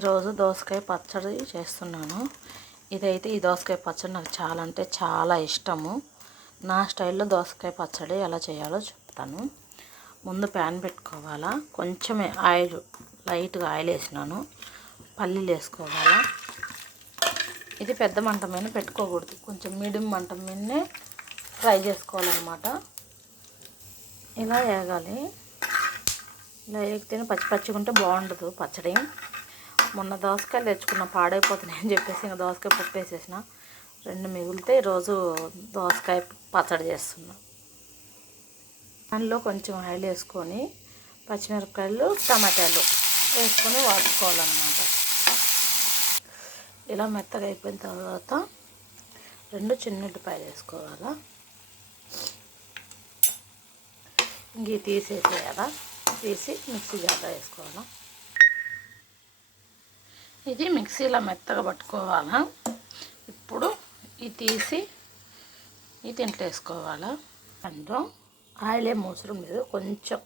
ఈరోజు దోసకాయ పచ్చడి చేస్తున్నాను. ఈ దోసకాయ పచ్చడి నాకు చాలా అంటే చాలా ఇష్టము. నా స్టైల్లో దోసకాయ పచ్చడి ఎలా చేయాలో చెప్తాను. ముందు ప్యాన్ పెట్టుకోవాలా, కొంచెమే ఆయిల్, లైట్గా ఆయిల్ వేసినాను. పల్లీలు వేసుకోవాలా. ఇది పెద్ద మంట మీద పెట్టుకోకూడదు, కొంచెం మీడియం మంట మీదనే ఫ్రై చేసుకోవాలన్నమాట. ఇలా వేగాలి. ఇలా వేగితేనే పచ్చి పచ్చిగా ఉంటే బాగుండదు పచ్చడి. మొన్న దోసకాయలు తెచ్చుకున్న పాడైపోతున్నాయి అని చెప్పేసి ఇంకా దోసకాయ పప్పు వేసేసిన. 2 మిగిలితే ఈరోజు దోసకాయ పచ్చడి చేస్తున్నా. దానిలో కొంచెం ఆయిల్ వేసుకొని పచ్చిమిరపకాయలు, టమాటాలు వేసుకొని వాడుకోవాలన్నమాట. ఇలా మెత్తగా అయిపోయిన తర్వాత 2 చిన్నుల్లిపాయలు వేసుకోవాలా. ఇంక తీసేసేయాలా, తీసి మిక్సీ జార్లో వేసుకోవాలా. ఇది మిక్సీలో మెత్తగా పట్టుకోవాలా. ఇప్పుడు ఇది తీసి ఈ దీంట్లో వేసుకోవాలా. అందులో ఆయిల్ ఏం అవసరం లేదు, కొంచెం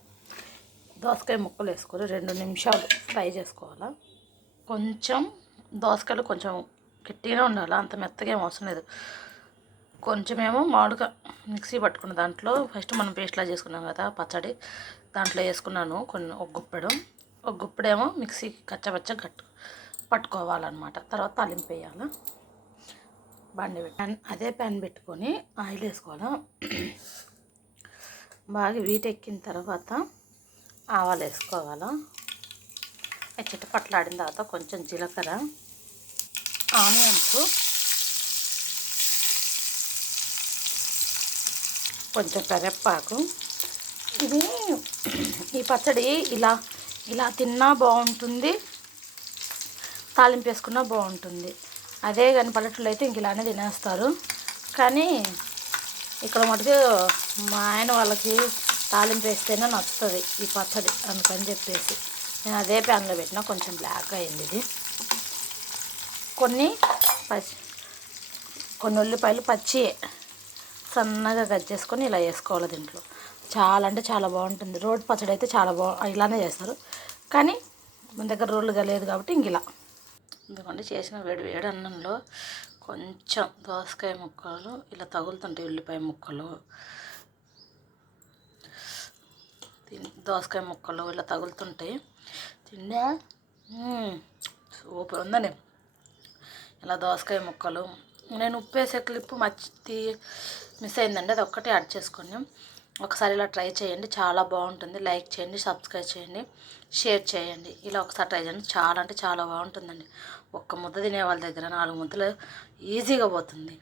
దోసకాయ ముక్కలు వేసుకొని 2 నిమిషాలు ఫ్రై చేసుకోవాలా. కొంచెం దోసకాయలు కొంచెం గట్టిగానే ఉండాలి, అంత మెత్తగా ఏం అవసరం లేదు. కొంచెమేమో మామూలుగా మిక్సీ పట్టుకున్న దాంట్లో ఫస్ట్ మనం పేస్ట్లా చేసుకున్నాం కదా పచ్చడి, దాంట్లో వేసుకున్నాను ఒక గుప్పెడేమో మిక్సీకి కచ్చపచ్చ పట్టుకోవాలన్నమాట. తర్వాత తాలింపు వేయాలి. అదే ప్యాన్ పెట్టుకొని ఆయిల్ వేసుకోవాలి. బాగా వీటెక్కిన తర్వాత ఆవాలు వేసుకోవాలా. చిట్టపట్లాడిన తర్వాత కొంచెం జీలకర్ర, ఆనియన్స్, కొంచెం కరివేపాకు. ఈ పచ్చడి ఇలా తిన్నా బాగుంటుంది, తాలింపు వేసుకున్నా బాగుంటుంది. అదే కానీ పల్లెటూళ్ళు అయితే ఇంక ఇలానే తినేస్తారు. కానీ ఇక్కడ మటుకు మా ఆయన వాళ్ళకి తాలింపు వేస్తేనే నచ్చుతుంది ఈ పచ్చడి, అందుకని చెప్పేసి నేను అదే ప్యాన్లో పెట్టినా. కొంచెం బ్లాక్ అయింది ఇది. కొన్ని ఉల్లిపాయలు పచ్చి సన్నగా కట్ చేసుకొని ఇలా వేసుకోవాలి దీంట్లో. చాలా అంటే చాలా బాగుంటుంది. రోటి పచ్చడి అయితే చాలా ఇలానే చేస్తారు, కానీ మన దగ్గర రోలుగా లేదు కాబట్టి ఇంక ఇలా. ఎందుకంటే చేసిన వేడి అన్నంలో కొంచెం దోసకాయ ముక్కలు ఇలా తగులుతుంటాయి. ఉల్లిపాయ ముక్కలు, దోసకాయ ముక్కలు ఇలా తగులుతుంటాయి. తిండే సూపర్ ఉందండి. ఇలా దోసకాయ ముక్కలు, నేను ఉప్పు వేసే క్లిప్పు మిస్ అయిందండి, అది ఒక్కటే యాడ్ చేసుకొని ఒకసారి ఇలా ట్రై చేయండి. చాలా బాగుంటుంది. లైక్ చేయండి, సబ్స్క్రైబ్ చేయండి, షేర్ చేయండి. ఇలా ఒకసారి ట్రై చేయండి. చాలా అంటే చాలా బాగుంటుందండి. ఒక్క ముద్ద తినే వాళ్ళ దగ్గర 4 ముద్దలు ఈజీగా పోతుంది.